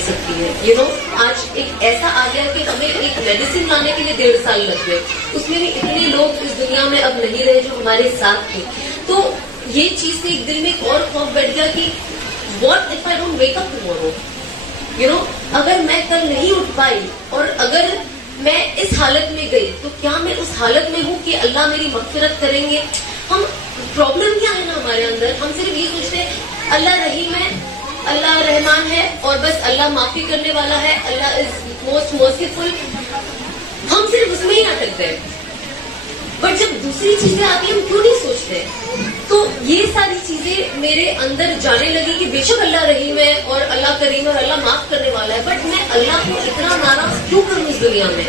सकती है। आज एक ऐसा आ गया कि हमें एक मेडिसिन लाने के लिए 1.5 साल लग गए, उसमें भी इतने लोग इस दुनिया में अब नहीं रहे जो हमारे साथ थे। तो ये चीज से एक दिल में एक और खौफ बैठ गया कि what if I don't wake up tomorrow, अगर मैं कल नहीं उठ पाई और अगर मैं इस हालत में गई तो क्या मैं उस हालत में हूँ कि अल्लाह मेरी मगफिरत करेंगे। हम प्रॉब्लम क्या है ना हमारे अंदर, हम सिर्फ ये सोचते हैं अल्लाह रहीम है, अल्लाह रहमान है और बस अल्लाह माफी करने वाला है, अल्लाह इज मोस्ट मर्सीफुल। हम सिर्फ उसमें ही अटक गए, बट जब दूसरी चीजें आती हैं हम क्यों नहीं सोचते। तो ये सारी चीजें मेरे अंदर जाने लगी कि बेशक अल्लाह रहीम है और अल्लाह करीम है और अल्लाह माफ करने वाला है, बट मैं अल्लाह को इतना नाराज क्यों करूं इस दुनिया में,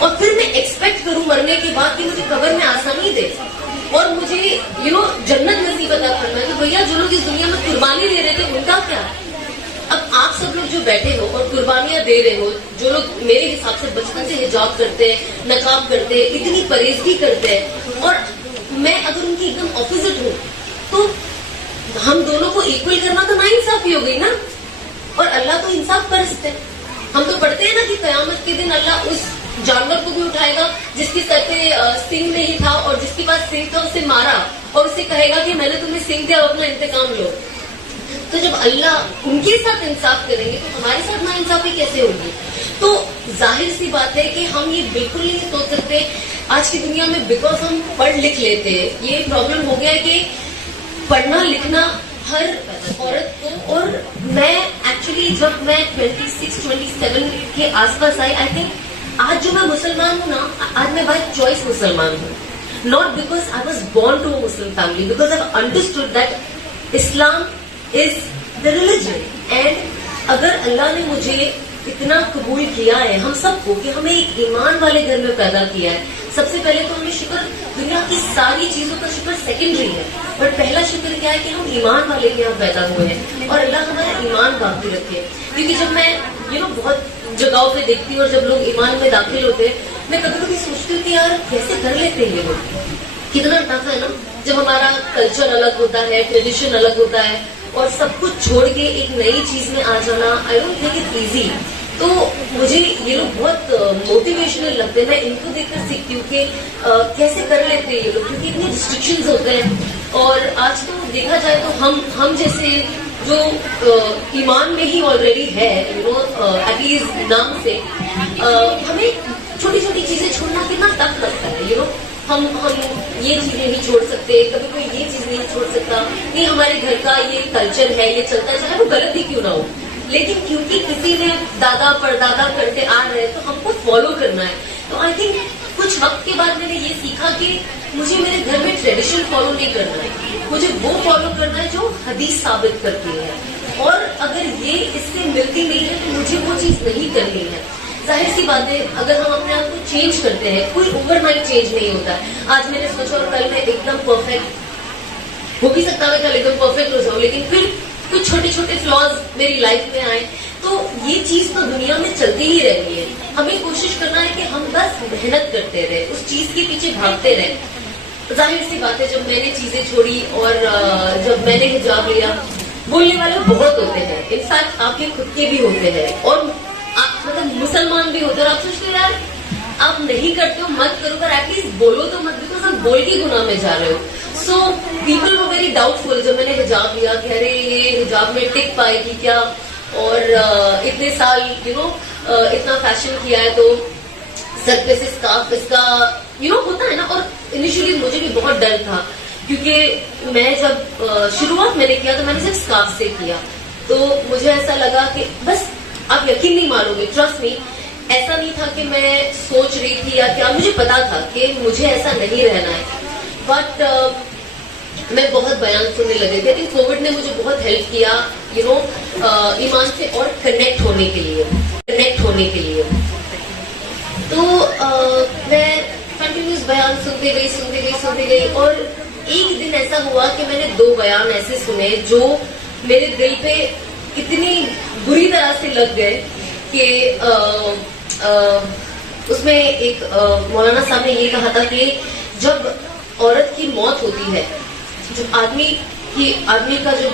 और फिर मैं एक्सपेक्ट करूं मरने के बाद कि मुझे कब्र में आसानी दे और मुझे जन्नत नसीब अता करना है। तो भैया जो लोग इस दुनिया में कुर्बानी दे रहे थे उनका क्या। अब आप सब लोग जो बैठे हो और कुर्बानियां दे रहे हो, जो लोग मेरे हिसाब से बचपन से हिजाब करते हैं, नकाब करते हैं, इतनी परहेजगी करते हैं, और मैं अगर उनकी एकदम ऑपोजिट हूँ, तो हम दोनों को इक्वल करना तो नाइंसाफी हो गई ना। और अल्लाह तो इंसाफ परस्त है। हम तो पढ़ते हैं ना कि कयामत के दिन अल्लाह उस जानवर को भी उठाएगा जिसके सर पे सिंह नहीं था और जिसके पास सिंह था उसे मारा, और उसे कहेगा कि मैंने तुम्हें सिंह दिया, अपना इंतकाम लो। तो जब अल्लाह उनके साथ इंसाफ करेंगे तो हमारे साथ नाइंसाफी कैसे होगी। तो जाहिर सी बात है कि हम ये बिल्कुल नहीं सोच सकते आज की दुनिया में, बिकॉज हम पढ़ लिख लेते हैं। ये प्रॉब्लम हो गया है कि पढ़ना लिखना हर औरत को, और मैं एक्चुअली जब मैं 26-27 के आसपास आई, आई थिंक आज जो मैं मुसलमान हूँ ना, आज मैं बाय चॉइस मुसलमान हूँ, not because I was born to a Muslim family, because I understood that Islam is the religion. And अगर अल्लाह ने मुझे इतना कबूल किया है हम सबको कि हमें एक ईमान वाले घर में पैदा किया है, सबसे पहले तो हमें शुक्र, दुनिया की सारी चीजों का शुक्र सेकेंडरी है, बट पहला शुक्र क्या है कि हम ईमान वाले के यहाँ पैदा हुए हैं, और अल्लाह हमारा ईमान बाकी रखे। क्योंकि जब मैं बहुत जगहों पे देखती हूँ और जब लोग ईमान में दाखिल होते हैं, मैं कभी कभी सोचती हूँ कि यार कैसे कर लेते हैं ये लोग, कितना टफ है ना। जब हमारा कल्चर अलग होता है, ट्रेडिशन अलग होता है, और सब कुछ छोड़ के एक नई चीज में आ जाना, I don't think it's easy. तो मुझे ये लोग बहुत मोटिवेशनल लगते हैं, मैं इनको देखकर सीखती हूँ कि कैसे कर लेते हैं ये लोग, क्योंकि इतने रिस्ट्रिक्शंस होते हैं। और आज तो देखा जाए तो हम जैसे जो ईमान में ही ऑलरेडी है, एटलीस्ट नाम से, हमें छोटी छोटी चीजें छोड़ना कितना टफ लगता है। हम ये चीजें नहीं छोड़ सकते, कभी कोई ये चीज नहीं छोड़ सकता, नहीं हमारे घर का ये कल्चर है, ये चलता है, चाहे वो गलत ही क्यों ना हो, लेकिन क्योंकि किसी ने दादा परदादा करते आ रहे हैं तो हमको फॉलो करना है। तो आई थिंक कुछ वक्त के बाद मैंने ये सीखा कि मुझे मेरे घर में ट्रेडिशन फॉलो नहीं करना है, मुझे वो फॉलो करना है जो हदीस साबित करती है, और अगर ये इससे मिलती नहीं है तो मुझे वो चीज नहीं करनी है। जाहिर सी बात है, अगर हम अपने आप को चेंज करते हैं, कोई ओवरनाइट चेंज नहीं होता है। आज मैंने सोचा और कल मैं एकदम परफेक्ट हो भी सकता है, कल एकदम परफेक्ट हो जाऊं, लेकिन फिर कुछ छोटे छोटे फ्लॉज मेरी लाइफ में आए। तो ये चीज तो दुनिया में चलती ही रहती है, हमें कोशिश करना है कि हम बस मेहनत करते रहे, उस चीज के पीछे भागते रहे। जाहिर सी बात है, जब मैंने चीजें छोड़ी और जब मैंने हिजाब लिया, बोलने वाले बहुत होते हैं, इनफैक्ट आपके खुद के भी होते हैं, और आप मतलब मुसलमान भी होते हैं, और आप सोचते हो यार आप नहीं करते हो मत करो, पर एटलीस्ट बोलो तो मत, बिकॉज आप बोल के गुनाह में जा रहे हो। So people were very doubtful जब मैंने हिजाब लिया कि अरे ये हिजाब में टिक पाएगी क्या, और इतने साल इतना फैशन किया है तो सर पे से स्कार्फ इसका होता है ना। और इनिशियली मुझे भी बहुत डर था, क्योंकि मैं जब शुरुआत मैंने किया तो मैंने सिर्फ स्कार्फ से किया, तो मुझे ऐसा लगा कि बस, आप यकीन नहीं मानोगे, ट्रस्ट मी, ऐसा नहीं था कि मैं सोच रही थी या क्या, मुझे पता था कि मुझे ऐसा नहीं रहना है, बट मैं बहुत बयान सुनने लगे थे। लेकिन कोविड ने मुझे बहुत हेल्प किया ईमान से और कनेक्ट होने के लिए। तो मैं कंटिन्यूस बयान सुनते गई, और एक दिन ऐसा हुआ कि मैंने 2 बयान ऐसे सुने जो मेरे दिल पे इतनी बुरी तरह से लग गए कि उसमें एक मौलाना साहब ने ये कहा था कि जब औरत की मौत होती है, जब आदमी कि आदमी का जो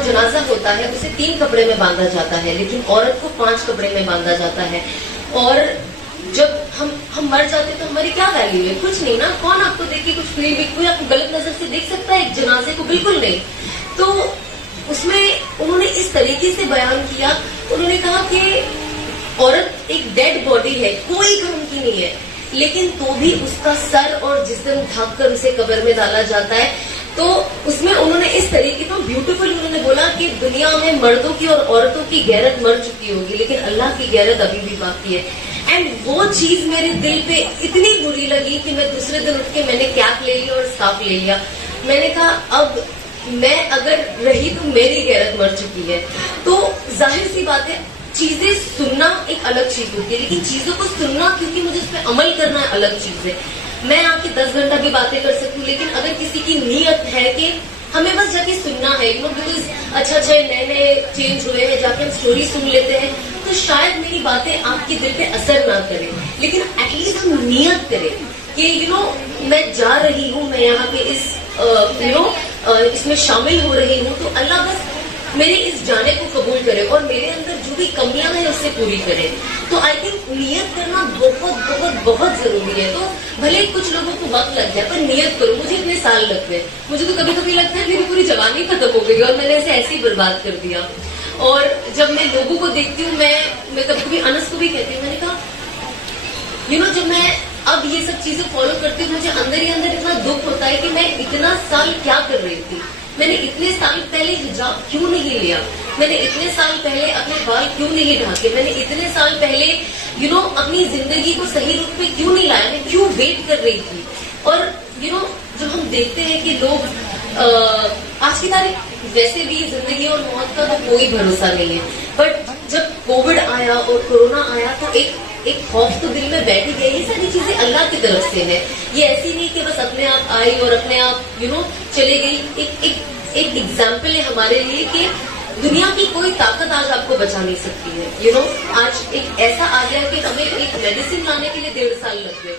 जनाजा होता है उसे 3 कपड़े में बांधा जाता है, लेकिन औरत को 5 कपड़े में बांधा जाता है। और जब हम मर जाते तो हमारी क्या वैल्यू है? कुछ नहीं ना। कौन आपको देख के कुछ फील भी, कोई आपको गलत नजर से देख सकता है एक जनाजे को? बिल्कुल नहीं। तो उसमें उन्होंने इस तरीके से बयान किया, उन्होंने कहा कि औरत एक डेड बॉडी है, कोई काम की नहीं है, लेकिन तो भी उसका सर और जिस्म ढक कर उसे कब्र में डाला जाता है। तो उसमें उन्होंने इस तरीके का ब्यूटीफुल उन्होंने बोला कि दुनिया में मर्दों की और औरतों की गैरत मर चुकी होगी, लेकिन अल्लाह की गैरत अभी भी बाकी है। एंड वो चीज मेरे दिल पे इतनी बुरी लगी कि मैं दूसरे दिन उठ के मैंने कैप ले लिया और स्कार्फ ले लिया। मैंने कहा अब मैं अगर रही तो मेरी गैरत मर चुकी है। तो जाहिर सी बात है, चीजें सुनना एक अलग चीज होती है, लेकिन चीजों को सुनना, क्योंकि मुझे उस पर अमल करना अलग चीज है। मैं आपके 10 घंटा भी बातें कर सकती हूँ, लेकिन अगर किसी की नीयत है कि हमें बस जाके सुनना है, बिकॉज अच्छा नए चेंज हुए हैं, जाके हम स्टोरी सुन लेते हैं, तो शायद मेरी बातें आपके दिल पे असर ना करें, लेकिन एटलीस्ट हम नियत करें कि मैं जा रही हूँ, मैं यहाँ पे इस इसमें शामिल हो रही हूँ, तो अल्लाह बस मेरे इस जाने को कबूल करे और मेरे अंदर जो भी कमियां हैं उससे पूरी करे। तो आई थिंक नियत करना बहुत बहुत बहुत जरूरी है। तो भले कुछ लोगों को वक्त लग जाए, पर नियत करो। मुझे इतने साल लग गए, मुझे तो कभी कभी लगता है मेरी पूरी जवानी खत्म हो गई और मैंने इसे ऐसे ही बर्बाद कर दिया। और जब मैं लोगों को देखती हूँ, मैं कभी कभी अनस को भी कहती हूँ, मैंने कहा जब मैं अब ये सब चीजें फॉलो करती हूँ, मुझे अंदर ही अंदर इतना दुख होता है कि मैं इतना साल क्या कर रही थी। मैंने इतने साल पहले हिजाब क्यों नहीं लिया? मैंने इतने साल पहले अपने बाल क्यों नहीं ढाके? मैंने इतने साल पहले अपनी जिंदगी को सही रूप में क्यों नहीं लाया? मैं क्यों वेट कर रही थी? और जब हम देखते हैं कि लोग आज की तारीख वैसे भी जिंदगी और मौत का तो कोई भरोसा नहीं है, बट जब कोविड आया और कोरोना आया तो एक खौफ तो दिल में बैठ ही गया। ये सारी चीजें अल्लाह की तरफ से है, ये ऐसी नहीं कि बस अपने आप आई और अपने आप चले गई। एक एग्जाम्पल है हमारे लिए कि दुनिया की कोई ताकत आज आपको बचा नहीं सकती है। आज एक ऐसा आ गया कि हमें एक मेडिसिन लाने के लिए 1.5 साल लग गए।